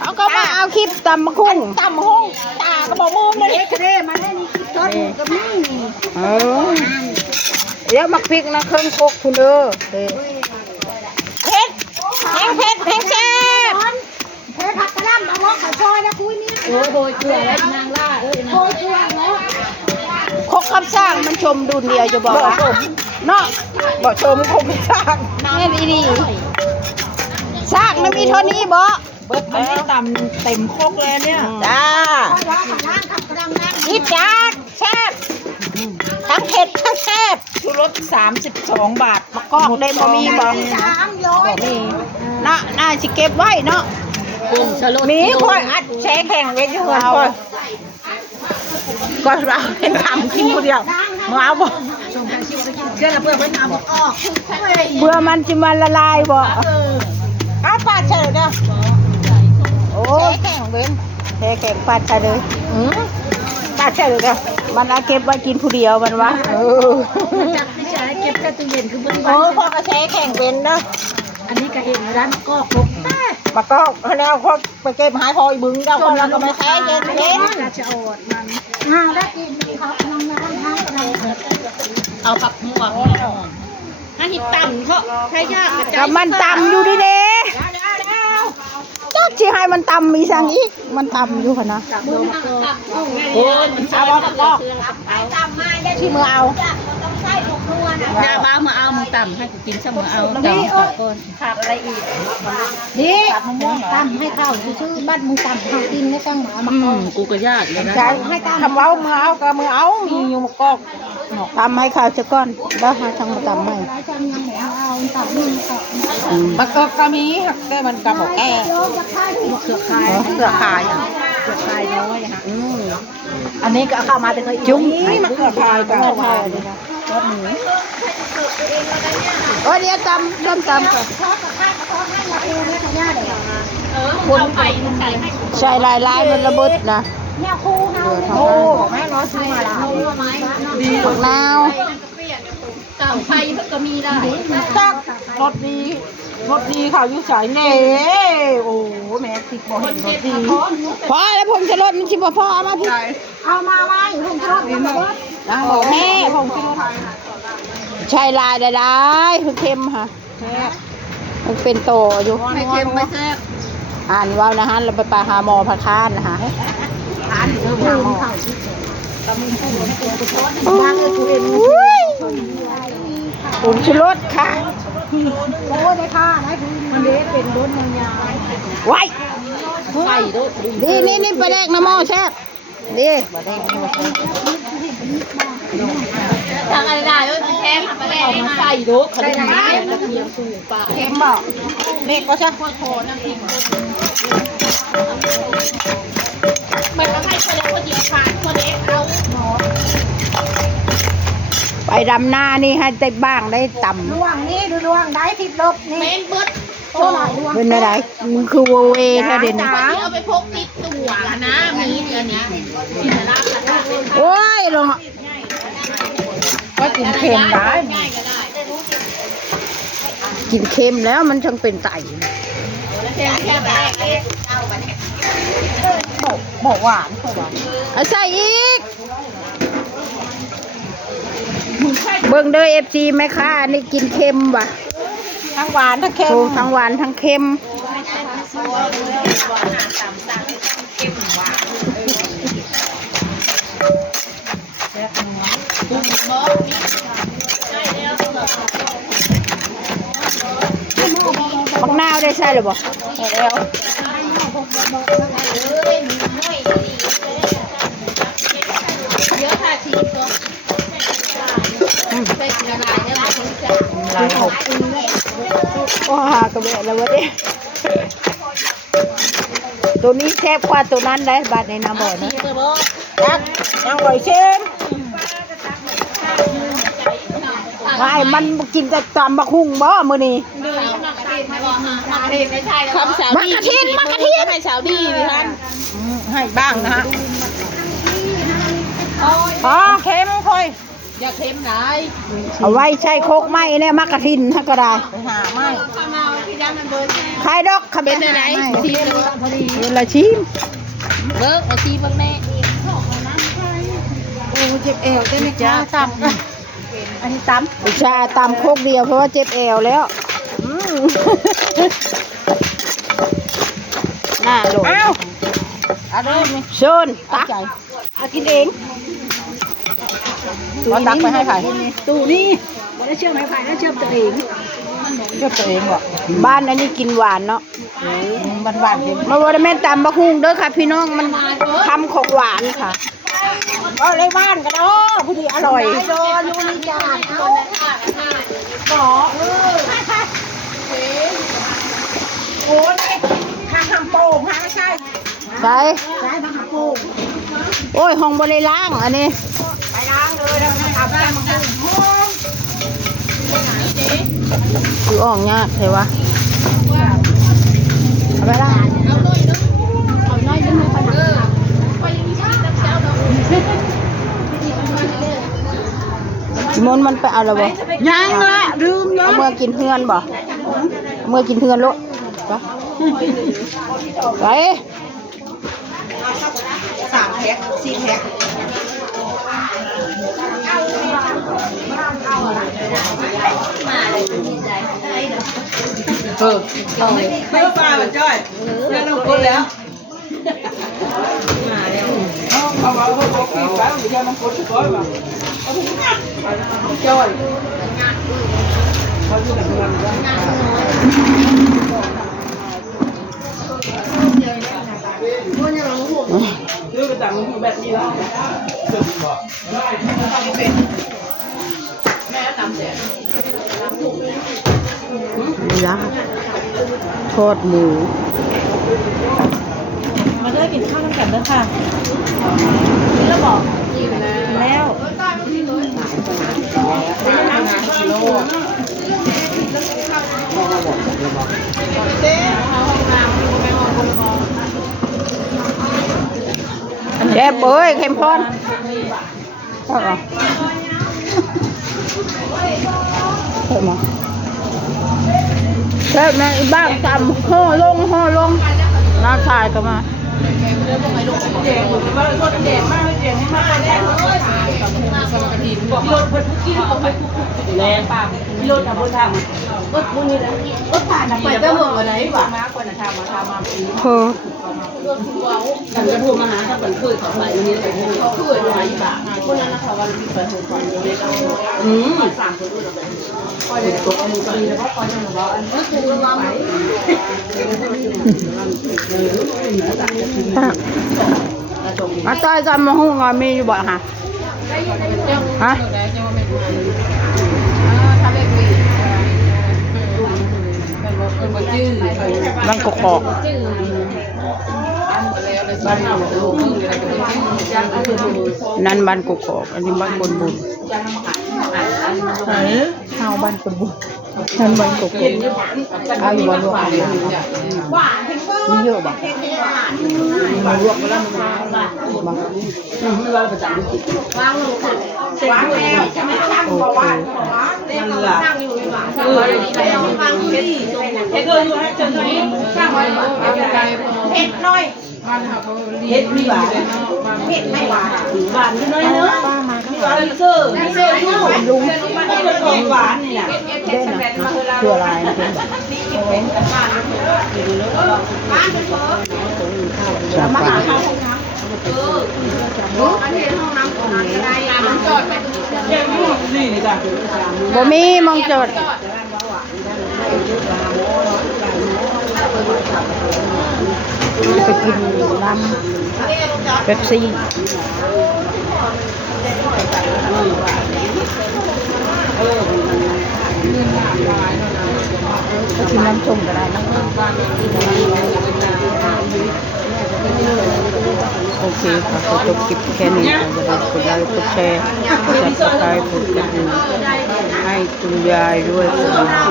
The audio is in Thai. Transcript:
เขาก็มาเอาคลิปตำมะคุ้ง ตำห้องตาก็บอกมือเลย กระเด้มาได้นี่ต้นก็มี เออเดี๋ยวมักพริกนะเครื่องโคกคุณเด้อเด้ เผ็ดแห้งเผ็ดแห้งแซ่บ เฮ้ยผักกระลำเอาล้อขาซอยนะคุยนี่โอ้โหเกลือแล้วนางล่าโอ้ยเกลือแล้ว โคกคำสร้างมันชมดุนเดียวจะบอกว่าเนาะ บอกชมคงไม่ทราบ แม่ดีสร้างมันมีเท่านี้บ่ เบิดมันไม่ต่ำเต็มโคกแล้วเนี่ย จ้า ล้อมาล้างผักกระลำนั่ง อีจานแซ่บทั้งเผ็ดทั้งแซ่บชูรส32 บาท มะกอกได้บ่มีบ่ 300 มีน่าสิเก็บไว้เนาะ มีค่อยอัดแช่แข็งไว้อยู่ค่อยก็เราเป็นทำกินคนเดียวมาเอาบ่เดี๋ยวเราเปิดไว้น้ำบอกออก เพื่อมันจะมาละลายบ่ เอาปาดเฉยเด้อ โอ้ แช่แข็งเว้น แค่แข็งปัดใช่เลย ปาดเฉยเด้อ มันเอาเก็บไว้กินผู้เดียวมันวะ จับพี่ชายเก็บแค่ตู้เย็นคือบริ โอ้ วาร พ่อกระแช่แข็งเว้นเด้อ อันนี้ก็เองร้านก็ครบ มาก็แล้วเขาไปเก็บหายพออีบึงเจ้าคนเราก็มาแช่เย็นเย็น ราชอดมันห้าวได้กินครับน้องน้ำห้าวอะไร เอาผักหวกถ้าหิดต่ำเขาใช้ยาก ก็มันต่ำอยู่ดิเด้จักสิให้มันต่ำมีสังอีกมันต่ำอยู่ค่ะนะ โอ้ยเอาผักก็ที่มือเอายาบ้ามาเอามึงต่ำให้กูกินซะมือเอาต่ำผักก้นขาดอะไรอีก นี่ตำให้ข้าวชื่อบ้านมึงตำข้าวกินได้ตั้งหมามาก่อน กูก็ยากเลยนะ ใช่ ให้ตำ ทำเอามือเอาก็มือเอามีอยู่มะกอกทำให้ข้าวจะก้อนแล้วหาทางมาทำให้ หลายจังยังไม่เอาตำนี่ก็ มันก็มีหักแต่มันกระบอกแก่ โยมจะฆ่าที่เสือคาย เสือขาย เสือคายน้อยค่ะ อันนี้ก็เข้ามาแต่เคยจุ้งมันเสือขายกัน โอ้เดี๋ยวตำก่อน ชอบกับข้าวชอบให้มาเองเนี่ยขย่าเดี๋ยว คนไปใส่ ใช่ลายมันระเบิดนะ เนี่ยคู่เฮา โอ้แม่ร้อยซื้อมาแล้วดี พวกนาว เก่าไฟเพิ่งก็มีได้จักรถดีเขาอยู่สายเน่โอ้แม่ติดบ่เห็นรถดี พอแล้วผมจะลดมันชิบพอเอามาพี่ เอามาไว้ผมชอบทำแบบ นั่งบอกแม่ผมกินใช่ลายได้คือเค็มค่ะมันเป็นโตอยู่ ไม่เค็มไม่แซ่บ อ่านว่านะฮะเราไปหาหมอพะคานนะคะ ทานเยอะมาก ปุ๋นชูรสค่ะ โอ้ได้ค่ะได้คือมันเล็กเป็นรถมันยาว ไว้ ใส่ด้วย นี่ปลาแดกน้ำหม้อแซ่บนี่ ทางอะไรได้ด้วยแค่ทำไปแล้วมาใส่ด้วยขนมไม้แล้วเทียมสูงปลาเค็มบอกเม็ดก็ใช่โคตรโคน้ำพริกมันก็ให้คนเล็กคนเดียวผ่านคนเล็กเอา ไปดำหน้านี่ให้ได้บ้างได้ต่ำ ดวงนี่ดูดวงได้ทิพลบนี่ เม้นเบิด โอ้หลายดวง เป็นอะไรมันคือโวเวแค่เด่น เอาไปพกติดตัวนะมีอันนี้ที่จะรับกันได้ โอ้ยลง ก็กินเค็มได้ กินเค็มแล้วมันช่างเป็นไต แค่แรกบอกหวานเขาบอก เอาใส่อีกเบิ่งเด้อFCแม่ค้านี่กินเค็มว่ะ ทั้งหวานทั้งเค็ม โอ้ทั้งหวานทั้งเค็มบักนาวได้ใช่หรือเปล่าแล้ว เยอะค่ะชีสใส่ละลายเนี่ยลายหก ว้ากระเบะแล้ววะเนี่ยตัวนี้แซ่บกว่าตัวนั้นได้บาดในน้ำบ่อนะ ยักยังไหวเช่น ว่าไอ้มันกินแต่ตำบักหุ่งบ่มื้อนี้ คำสาวดีให้สาวดีท่านให้บ้างนะฮะ พอ เค็มค่อยอย่าเค็มหลาย เอาไว้ใช้โคกไม้เนี่ยมักกะทินถ้าก็ได้ ไปหาไม่ ข้าวที่ย ใครดอกขับเป็นอะไร ทีเลยพอดี เวลาชิม เบิกเอาทีเบิกแม่โอ้เจ็บเอวได้ไหมจ้าตับอันนี้ตั้ม วิชาตำโคกเดียวเพราะว่าเจ็บเอวแล้วน่าโดด อ้าว เอาเลย เชิญตัก เอากินเอง เราตักไปให้ใคร ตู้นี่บ่ได้เชื่อมให้ใครแล้วเชื่อมตัวเอง เลือกตัวเองหรอ บ้านอันนี้กินหวานเนาะ มันหวานเย็น มาว่าแม่นตำบักฮุงเด้อค่ะพี่น้องมันทำของหวานค่ะ ก็เลยบ้านกันเนาะพอดีอร่อย โดนยูนิจานเอา โอ้ยข้างทำโป่งฮะไม่ใช่ ใช่ ใช้มะขามปู โอ้ยห้องบริล้างอันนี้ ไปล้างเลยแล้วทำแค่มันก็ คืออ่องยากเลยวะเอาไปล้าง เอาน้อยนึงมาเออ พี่มนต์มันไปเอาและบ่ ยังละลืมเนาะ เอาเมื่อกินเฮือนบ่เอาเมื่อกินเฮือนโลดไป 3 แพ็ค 4 แพ็คเพื่อปลาแบบจ้อยเพื่อนเราคนแล้วล้างทอดหมู มาได้กินข้าวน้ำกันด้วยค่ะนี่เราบอกแล้ว แซ่บเอ้ยเข้มข้นเอาเหรอเพิ่มมาแซ่บนะอีบ้าตำห่อลงน้าชายก็มา เจ๋งมากเลยเจ๋งมากเลยเจ๋งมากเลยรถเพิ่นกินเอาไปแรงป่ะรถทำรถทำรถพวกนี้นะรถผ่านไปจะหมดอะไรวะมากกว่านะทำมาปี เฮ้อ กันจะพูดมาหาถ้าเป็นคืนต่อไปวันนี้ไปเขาคืนมาอีกบาทคนนั้นนะคะวันที่ไปหัวฟันเด็ก3 คนด้วยก็เด็กตกมือปีแล้วก็คอยจะบอกอันนี้คือเราไปมาต้อยจำมาหุ้งอ่ะมีอยู่บ่ฮะฮะบ้านกอก นั่นบ้านกกอกอันนี้บ้านคนบุญเฮาบ้านคนบุญนั่นบ้านกกอกเอาอยู่บ้านรวมกันมีเยอะบ่มารวมกันแล้วมันมีบ้านประจำที่วางลงค่ะเสร็จแล้วจะไม่ตั้งบอกว่านั่นล่ะวางที่เฮ็ดเลยอยู่ให้จนนี้สร้างไว้เฮ็ดน้อยเฮ็ดมีหวานเฮ็ดไม่หวานหวานนิดน้อยเนาะมีหวานเสื้อลุงมันหวานนี่แหละเด่นนะคืออะไรเป็นแบบเป็นบ้านบ้านเป็นเพิ่มมาหาข้าวห้องน้ำอันนี้ห้องน้ำของอะไรมันจอดไปนี่นี่จ้ะบ่มีมองจอดไปกินน้ำเป๊ปซี่ก็กินน้ำส้มก็ได้นะโอเคค่ะขอจบคลิปแค่นี้ค่ะอย่าลืมกดไลค์กดแชร์กดซับสไครป์กดกระดิ่งให้คุณยายด้วยค่ะ